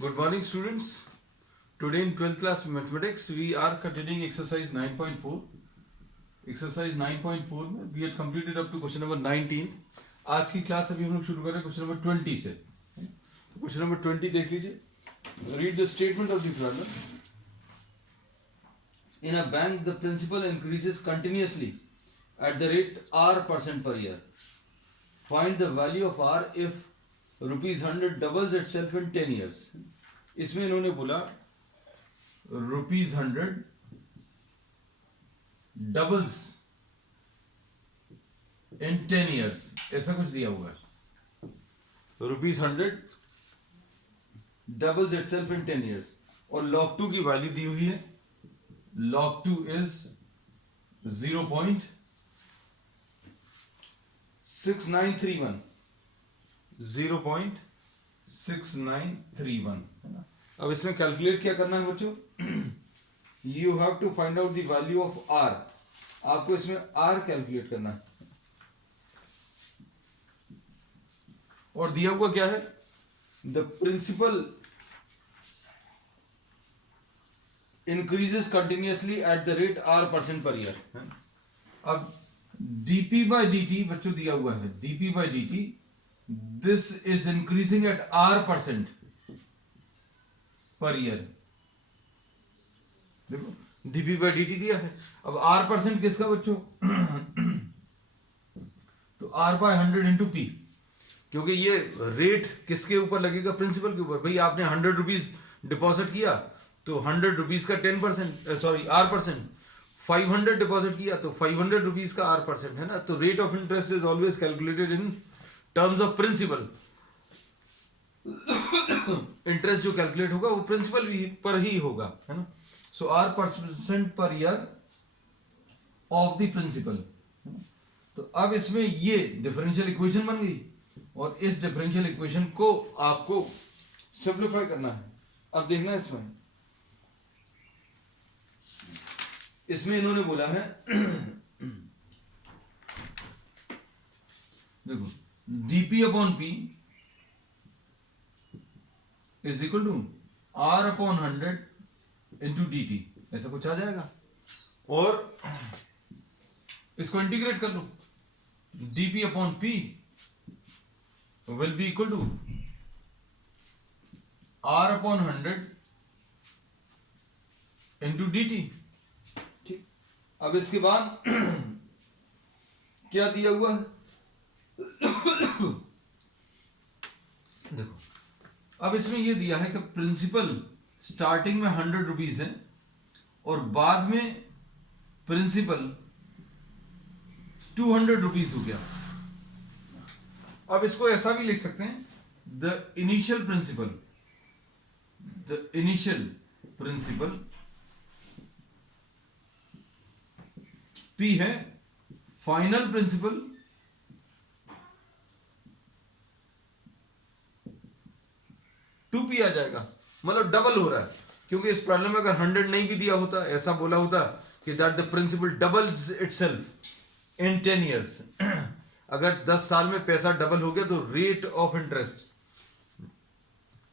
Good morning, students. Today in 12th class mathematics, we are continuing exercise 9.4. Exercise 9.4 में we had completed up to question number 19. आज की class अभी हम लोग शुरू कर रहे हैं क्वेश्चन नंबर 20 से. तो क्वेश्चन नंबर 20 देख लीजिए. Read the statement of the problem. In a bank, the principal increases continuously at the rate R% per year. Find the value of R if rupees 100 doubles itself in 10 years. इसमें इन्होंने बोला rupees 100 doubles in 10 years, ऐसा कुछ दिया हुआ है. rupees 100 doubles itself in 10 years और log 2 की वैल्यू दी हुई है. log 2 is 0.6931. 0.6931 है ना. अब इसमें कैलकुलेट क्या करना है बच्चों? You have to find out the value of R. आपको इसमें आर कैलकुलेट करना है. और दिया हुआ क्या है? The principal increases continuously at the rate R% per year. अब dp by dt बच्चों दिया हुआ है. dp by dt this is increasing at R% per year. देखो dp by dt दिया है. अब R% किसका बच्चों? तो R by 100 into p, क्योंकि ये रेट किसके ऊपर लगेगा? प्रिंसिपल के ऊपर. भाई आपने 100 रुपीज डिपॉजिट किया तो 100 रुपीज का 10% सॉरी R%. 500 डिपॉजिट किया तो 500 रुपीज का R% है ना. तो rate of interest is always calculated in terms of principal. Interest जो कैलकुलेट होगा वो प्रिंसिपल भी पर ही होगा, है ना. So R% per year of the principal. तो अब इसमें ये डिफरेंशियल इक्वेशन बन गई और इस डिफरेंशियल इक्वेशन को आपको सिंपलीफाई करना है. अब देखना है इसमें इन्होंने बोला है देखो dp upon p is equal to R upon 100 into dt. ऐसा कुछ आ जाएगा और इसको इंटीग्रेट कर लो. dp upon p will be equal to R upon 100 into dt. ठीक. अब इसके बाद क्या दिया हुआ है? देखो अब इसमें यह दिया है कि प्रिंसिपल स्टार्टिंग में 100 रुपीज है और बाद में प्रिंसिपल 200 रुपीज हो गया. अब इसको ऐसा भी लिख सकते हैं, द इनिशियल प्रिंसिपल P है, फाइनल प्रिंसिपल P आ जाएगा. मतलब डबल हो रहा है, क्योंकि इस प्रॉब्लम में अगर 100 नहीं भी दिया होता, ऐसा बोला होता कि that the principal doubles itself in 10 years. अगर 10 साल में पैसा डबल हो गया तो रेट ऑफ इंटरेस्ट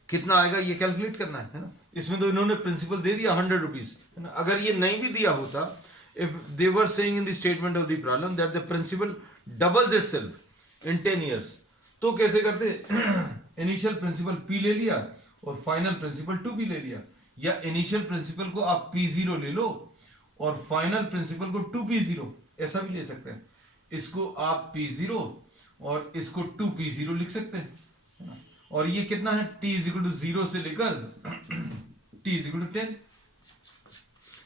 कितना आएगा ये कैलकुलेट करना है ना. इसमें तो इन्होंने प्रिंसिपल दे दिया 100 रुपीज, है ना. अगर ये नहीं भी दिया होता, if they were saying in the statement of the problem that the principal doubles itself in 10 years, तो कैसे करते? इनिशियल प्रिंसिपल P ले लिया और फाइनल प्रिंसिपल 2P ले लिया. या इनिशियल प्रिंसिपल को आप P0 ले लो और फाइनल प्रिंसिपल को 2P0, ऐसा भी ले सकते हैं. इसको आप P0 और इसको 2P0 लिख सकते हैं. और ये कितना है? t0 से लेकर t10,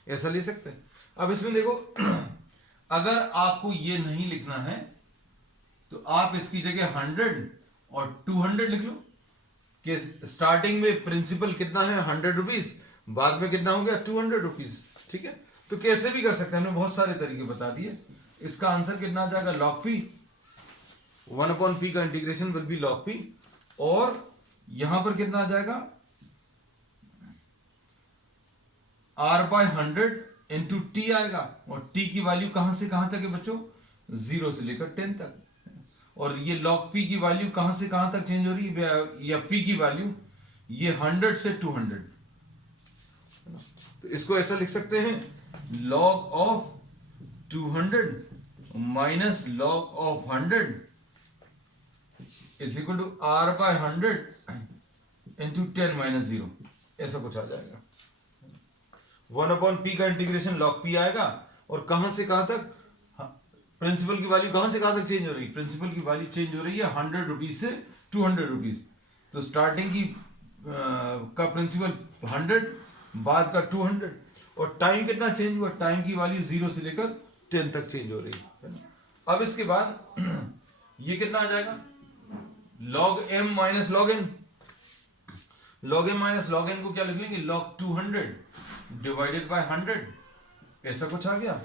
ऐसा ले सकते हैं. अब इसमें देखो अगर आपको ये नहीं लिखना है तो आप इसकी जगह 100 और 200 लिख लो कि स्टार्टिंग में प्रिंसिपल कितना है 100 रुपीज, बाद में कितना हो गया 200 रुपीज. ठीक है. तो कैसे भी कर सकते हैं, हमने बहुत सारे तरीके बता दिए. इसका आंसर कितना आ जाएगा? log p. 1 अपॉन p का integration will be log p. और यहां पर कितना आ जाएगा? R by 100 इंटू टी आएगा. और t की वैल्यू कहां से कहां तक है बच्चों? 0 से लेकर 10 तक. और ये log p की वैल्यू कहां से कहां तक चेंज हो रही है, या p की वैल्यू ये 100 से 200, तो इसको ऐसा लिख सकते हैं, log of 200 minus log of 100 is equal to r by 100 into 10 minus 0, ऐसा कुछ आ जाएगा। 1/p का इंटीग्रेशन log p आएगा, और कहां से कहां तक, प्रिंसिपल की वैल्यू कहां से कहां तक चेंज हो रही है, प्रिंसिपल की वैल्यू चेंज हो रही है 100 रुपीज से 200 रुपीज, तो स्टार्टिंग की का प्रिंसिपल 100, बाद का 200, और टाइम कितना चेंज हुआ, टाइम की वैल्यू 0 से लेकर 10 तक चेंज हो रही है ना। अब इसके बाद ये कितना आ जाएगा, log m minus log n, log m minus log n को क्या लिख लेंगे, log 200 डिवाइडेड बाय 100, ऐसा कुछ आ गया,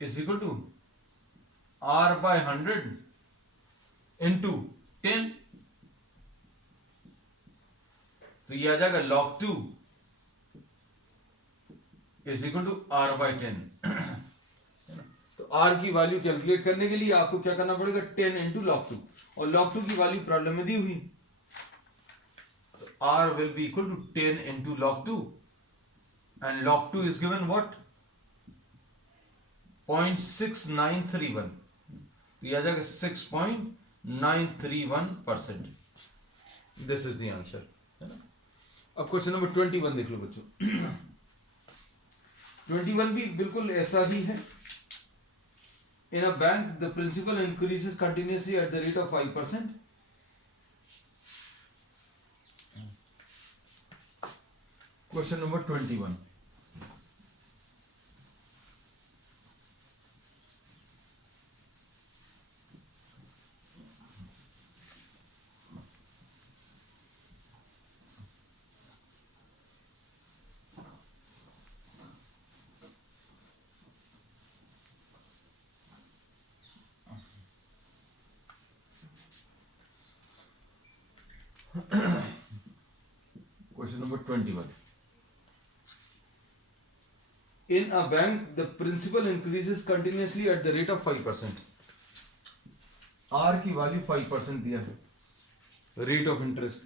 is equal to r by 100 into 10, तो ये आ जाएगा log 2 is equal to r by 10। तो r की वैल्यू कैलकुलेट करने के लिए आपको क्या करना पड़ेगा, 10 इंटू log 2, और log 2 की वैल्यू प्रॉब्लम में दी हुई, तो r will be equal to 10 into log 2, and log 2 is given what, 0.6931, तो यह आ जाएगा 6.931%, दिस इज द आंसर, है ना। अब क्वेश्चन नंबर 21 देख लो बच्चों। 21 भी बिल्कुल ऐसा ही है। In a bank, the principal increases continuously at the rate of 5%. Question number 21. Question number 21. In a bank, the principal increases continuously at the rate of 5%. R की वैल्यू 5% दिया है, रेट ऑफ इंटरेस्ट,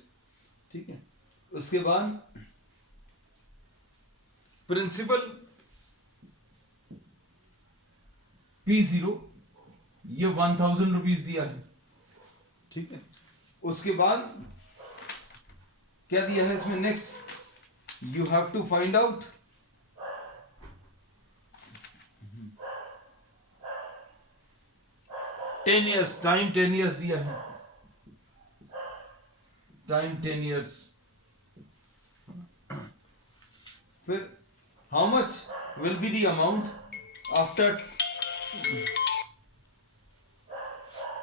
ठीक है। उसके बाद principal P0 ये 1000 rupees दिया है, ठीक है। उसके बाद क्या दिया है इसमें, next you have to find out ten years, time 10 years दिया है, टाइम 10 ईयर्स। फिर how much will be the amount after,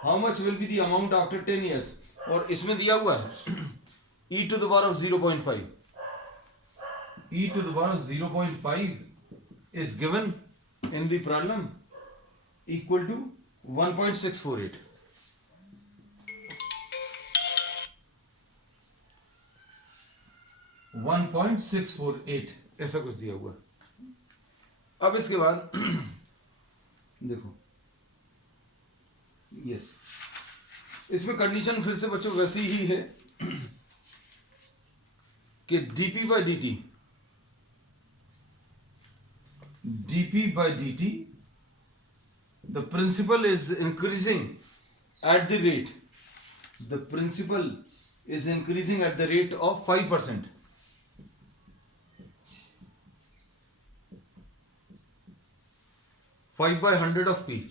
how much will be the amount after 10 years, और इसमें दिया हुआ है e to the power of 0.5, e to the power of 0.5 is given in the problem equal to 1.648. ऐसा कुछ दिया हुआ। अब इसके बाद देखो, यस, इसमें कंडीशन फिर से बच्चों वैसी ही है कि dp by dt, the principal is increasing at the rate, the principal is increasing at the rate of 5%. Five by 100 of p,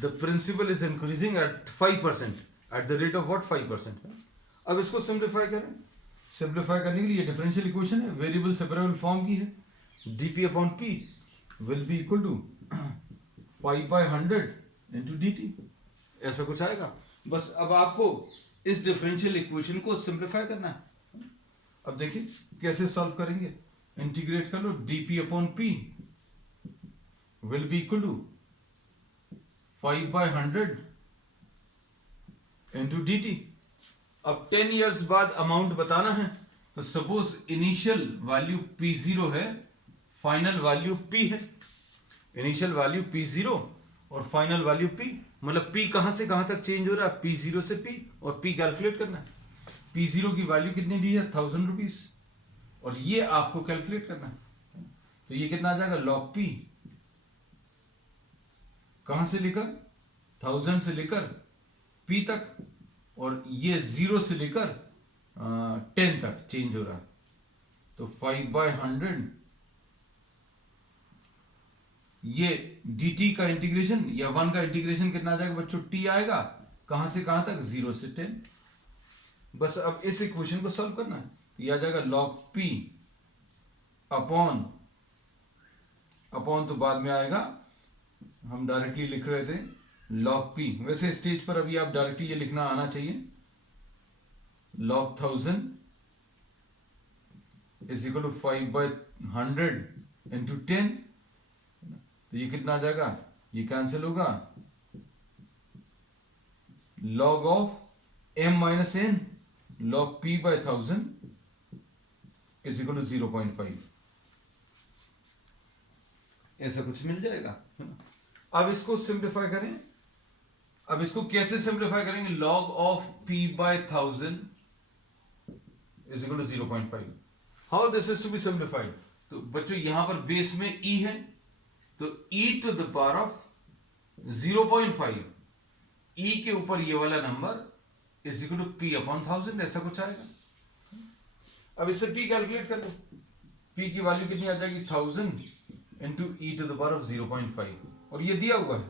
the principal is increasing at 5% at the rate of what, 5%. अब इसको simplify करें, simplify करने के लिए ये differential equation है, variable separable form की है, dp upon p will be equal to 5 by 100 into dt, ऐसा कुछ आएगा। बस अब आपको इस डिफरेंशियल इक्वेशन को सिंप्लीफाई करना है। अब देखिए कैसे सॉल्व करेंगे, इंटीग्रेट कर लो, dp upon p will be equal to 5 by 100 into dt। अब 10 इयर्स बाद अमाउंट बताना है, तो सपोज इनिशियल वैल्यू P0 है, फाइनल वैल्यू P है, इनिशियल वैल्यू P0 और फाइनल वैल्यू P, मतलब P कहां से कहां तक चेंज हो रहा है, P0 से P, और P कैलकुलेट करना है। P0 की वैल्यू कितनी दी है, 1000 रुपीज, और ये आपको कैलकुलेट करना है। तो ये कितना आ जाएगा, log P कहां से लेकर 1000 से लेकर P तक, और ये 0 से लेकर 10 तक चेंज हो रहा है। तो 5/100 ये dt का इंटीग्रेशन या 1 का इंटीग्रेशन कितना आ जाएगा बच्चों, t आएगा, कहां से कहां तक, 0 से 10। बस अब इस इक्वेशन को सॉल्व करना है। ये आ जाएगा log p अपॉन तो बाद में आएगा, हम डायरेक्टली लिख रहे थे log p। वैसे स्टेज पर अभी आप डायरेक्टली ये लिखना आना चाहिए, log 1000 is equal to 5/100 into 10। तो ये कितना आ जाएगा, ये कैंसिल होगा, log of m minus n log p by 1000 is equal to 0.5, ऐसा कुछ मिल जाएगा। अब इसको सिंप्लीफाई करें। अब इसको कैसे सिंप्लीफाई करेंगे, log of p by 1000 is equal to 0.5। How this is to be simplified. तो बच्चों यहां पर बेस में e है, तो e to the power of 0.5, e के ऊपर ये वाला number is equal to p upon 1000, ऐसा कुछ आएगा। अब इससे p कैलकुलेट कर लो, p की वैल्यू कितनी आ जाएगी, 1000 into e to the power of 0.5, और ये दिया हुआ है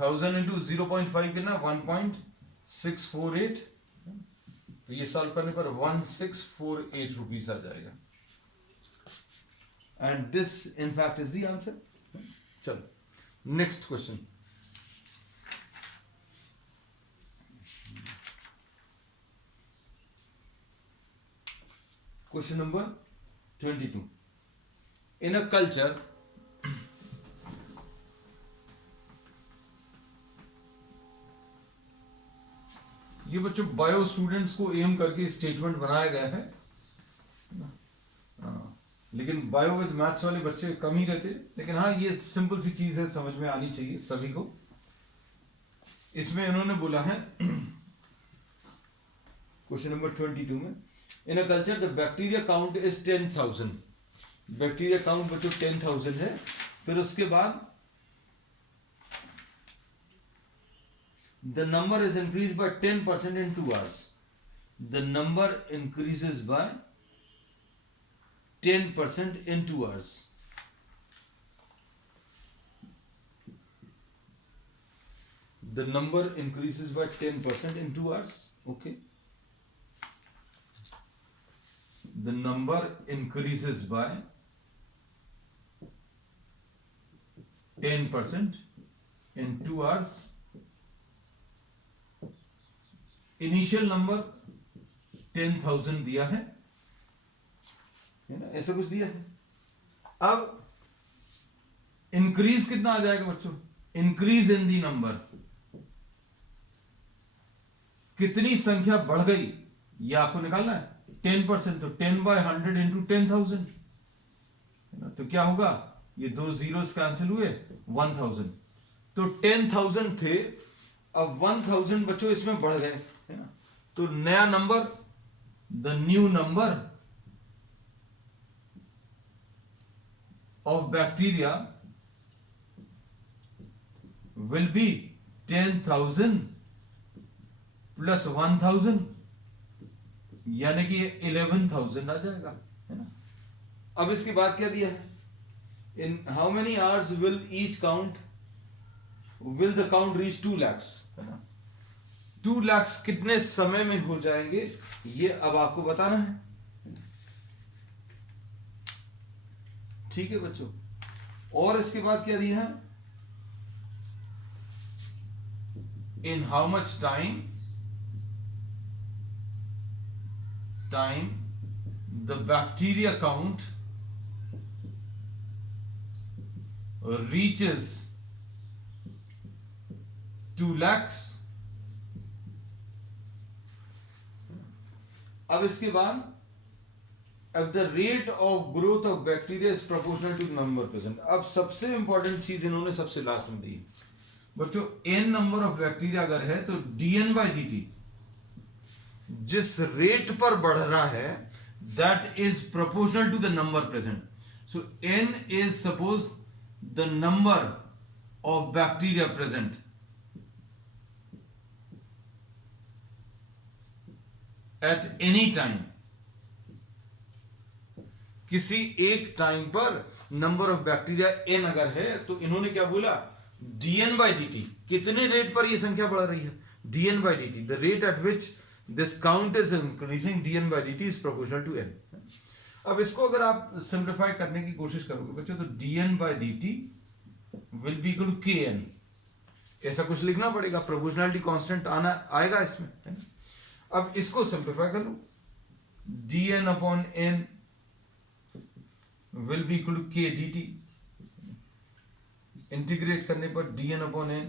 1000 इंटू 0.5 कितना, 1.648। तो ये सॉल्व करने पर 1648 रुपीज आ जाएगा, and this in fact is the answer. चलो next question. Question number 22। In a culture ये बच्चों बायो स्टूडेंट्स को एम करके स्टेटमेंट बनाया गया है, लेकिन बायो विद मैथ्स वाले बच्चे कम ही रहते, लेकिन हाँ ये सिंपल सी चीज है, समझ में आनी चाहिए सभी को। इसमें इन्होंने बोला है क्वेश्चन नंबर 22 में, in a culture the bacteria count is 10,000। Bacteria count बच्चों 10,000 है। फिर उसके बाद the number is increased by 10% in 2 hours. The number increases by 10% in 2 hours. The number increases by 10% in 2 hours. Okay. The number increases by 10% in 2 hours. Initial number 10,000 दिया है ना, ऐसा कुछ दिया है। अब इंक्रीज कितना आ जाएगा बच्चों, इंक्रीज इन दी नंबर, कितनी संख्या बढ़ गई ये आपको निकालना है। 10%, तो 10/100 इंटू 10,000, तो क्या होगा, ये दो जीरोस कैंसिल हुए, 1000। तो 10,000 थे, अब 1000 बच्चों इसमें बढ़ गए, है ना। तो नया number, the new number of bacteria will be 10,000 plus 1000, यानी कि 11,000 आ जाएगा, है ना। अब इसके बाद क्या दिया है, in how many hours will each count, will the count reach 2 lakhs, है ना। 2 lakhs कितने समय में हो जाएंगे ये अब आपको बताना है, ठीक है बच्चों। और इसके बाद क्या दिया है, in how much time the bacteria count reaches 2 lakhs। अब इसके बाद, अब the rate of growth of bacteria is proportional to number present. अब सबसे इंपॉर्टेंट चीज इन्होंने सबसे लास्ट में दी बच्चों, n नंबर ऑफ बैक्टीरिया अगर है तो dn by dt जिस रेट पर बढ़ रहा है that is proportional to the number present. So n is suppose the number of bacteria present at any time. किसी एक टाइम पर नंबर ऑफ बैक्टीरिया n अगर है तो इन्होंने क्या बोला, dn by dt. कितने रेट पर यह संख्या बढ़ रही है, dn by dt. The rate at which this count is increasing dn by dt is proportional to n. अब इसको अगर आप सिंप्लीफाई करने की कोशिश करोगे बच्चों तो dn by dt will be equal to kn. ऐसा कुछ लिखना पड़ेगा, प्रोपोर्शनलिटी कांस्टेंट आना आएगा इसमें, है ना. अब इसको सिंप्लीफाई कर लो, dn upon n will be equal to k dt. Integrate करने पर dn अपॉन n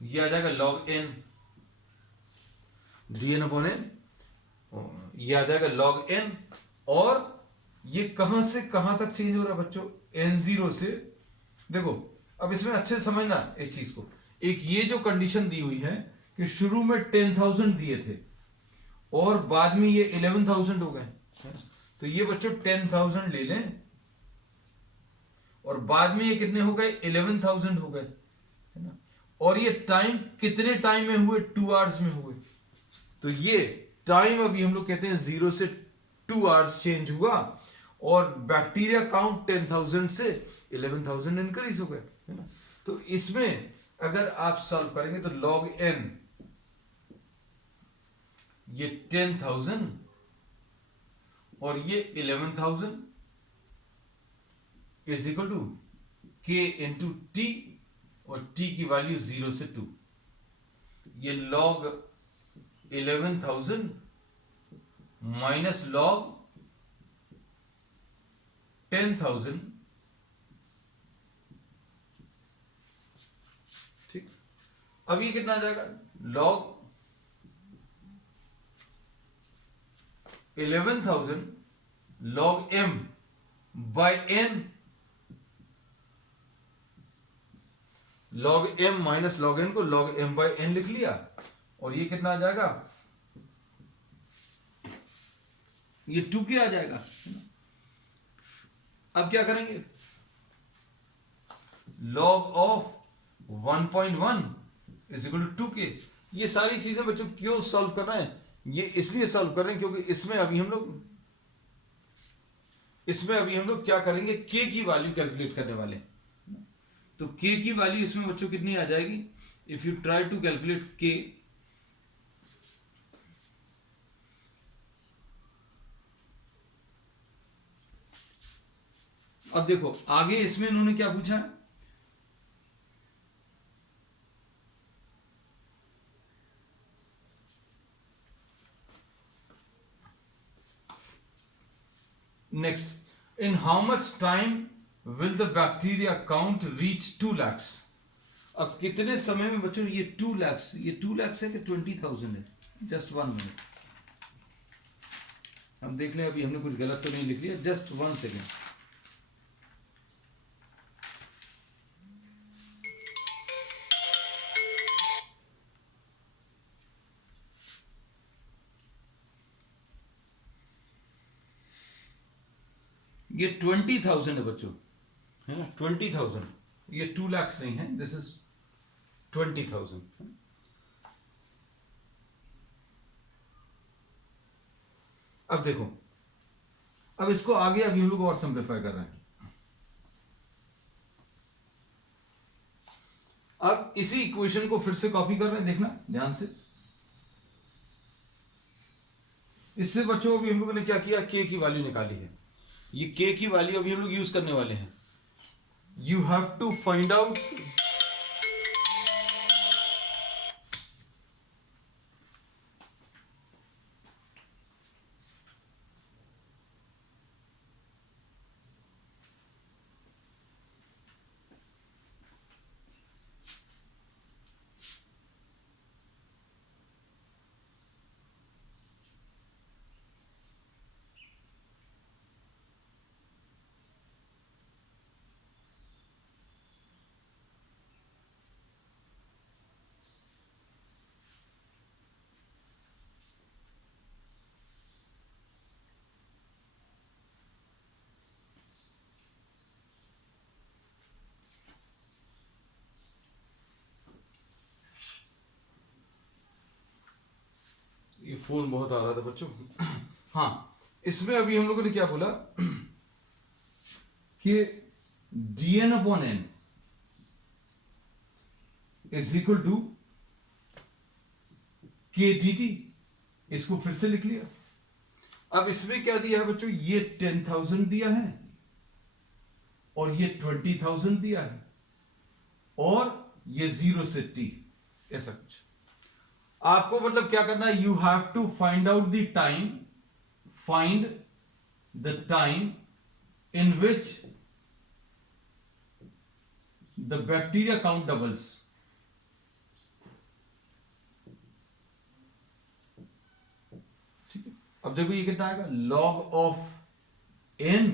ये आ जाएगा log n. dn upon n ये आ जाएगा log n. और ये कहां से कहां तक चेंज हो रहा है बच्चों, n0 से. देखो अब इसमें अच्छे से समझना इस चीज को. एक ये जो कंडीशन दी हुई है कि शुरू में 10,000 दिए थे और बाद में ये 11,000 हो गए, तो ये बच्चों 10,000 ले लें और बाद में ये कितने हो गए, 11,000 हो गए, है ना. और ये टाइम कितने टाइम में हुए, 2 आवर्स में हुए. तो ये टाइम अभी हम लोग कहते हैं 0 से 2 आवर्स चेंज हुआ और बैक्टीरिया काउंट 10,000 से 11,000 इंक्रीज हो गए, है ना. तो इसमें अगर आप सॉल्व करेंगे तो log n ये 10,000 और ये 11,000 is equal to k into t, और t की वैल्यू 0 से 2. ये log 11,000 माइनस log 10,000. ठीक, अब ये कितना आ जाएगा, log 11,000 log m by n. log m minus log n को log m by n लिख लिया और ये कितना आ जाएगा, ये 2k आ जाएगा. अब क्या करेंगे, log of 1.1 is equal to 2k. ये सारी चीजें बच्चों क्यों सॉल्व कर रहे हैं, ये इसलिए सॉल्व कर रहे हैं क्योंकि इसमें अभी हम लोग क्या करेंगे, k की वैल्यू कैलकुलेट करने वाले हैं. तो k की वैल्यू इसमें बच्चों कितनी आ जाएगी, if you try to calculate k, अब देखो आगे इसमें इन्होंने क्या पूछा है, next, in how much time will the bacteria count reach 2 lakhs. अब कितने समय में बच्चों ये 2 lakhs, ये 2 lakhs है कि 20,000 है, जस्ट 1 मिनट हम देख लें, अभी हमने कुछ गलत तो नहीं लिख लिया, जस्ट 1 सेकेंड. ये 20,000 है बच्चों, है ना, 20,000. ये 2 lakhs नहीं है, दिस इज 20,000. अब देखो, अब इसको आगे अभी हम लोग और सिंप्लीफाई कर रहे हैं. अब इसी इक्वेशन को फिर से कॉपी कर रहे हैं, देखना ध्यान से. इससे बच्चों अभी हम लोगों ने क्या किया, k की वैल्यू निकाली है. ये k की वैल्यू अभी हम लोग यूज करने वाले हैं. You have to find out phone बहुत आ रहा था बच्चों। हाँ, इसमें अभी हम लोगों ने क्या बोला कि dn upon n is equal to k dt। इसको फिर से लिख लिया। अब इसमें क्या दिया है बच्चों, ये 10,000 दिया है और ये 20,000 दिया है और ये 0 से t, ऐसा कुछ। आपको मतलब क्या करना है, you have to find out the time, find the time in which the bacteria count doubles. ठीक है, अब देखो ये कितना आएगा, लॉग ऑफ n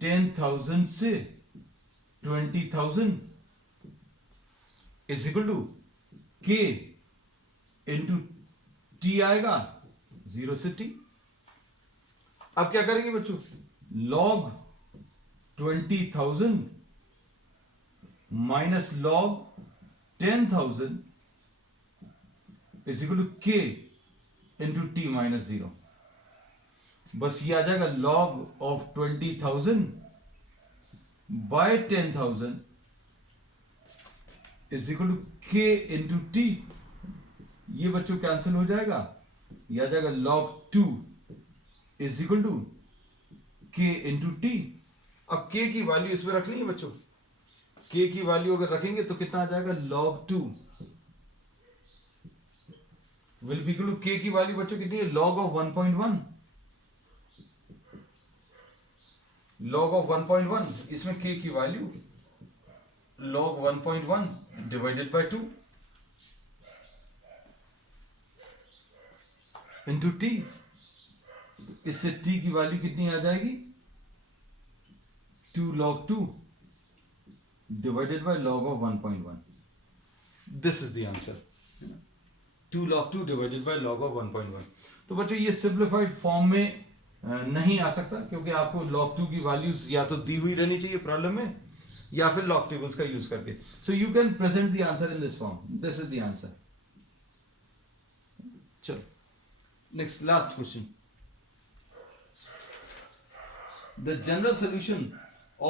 10,000 से 20,000 is equal to k into t आएगा 0 से t। अब क्या करेंगे बच्चों, log 20,000 minus log 10,000 is equal to k into t minus 0। बस ये आ जाएगा log of 20,000 by 10,000 is equal to k into t। ये बच्चों कैंसिल हो जाएगा, ये आ जाएगा log 2 is equal to k into t. अब k की वैल्यू इसमें रखनी है बच्चों, k की वैल्यू अगर रखेंगे तो कितना आ जाएगा, log 2 will be equal to k की वैल्यू बच्चों कितनी है, log ऑफ 1.1। log ऑफ 1.1, इसमें k की value log 1.1 divided by 2 into t। इससे t की वैल्यू कितनी आ जाएगी, 2 log 2 divided by log of 1.1। This is the answer, 2 log 2 divided by log of 1.1। तो बच्चों ये सिंप्लीफाइड फॉर्म में नहीं आ सकता, क्योंकि आपको log 2 की वैल्यूज या तो दी हुई रहनी चाहिए प्रॉब्लम में या फिर log टेबल्स का यूज करके। So you can present the answer in this form, this is the answer. चलो next, last question. The general solution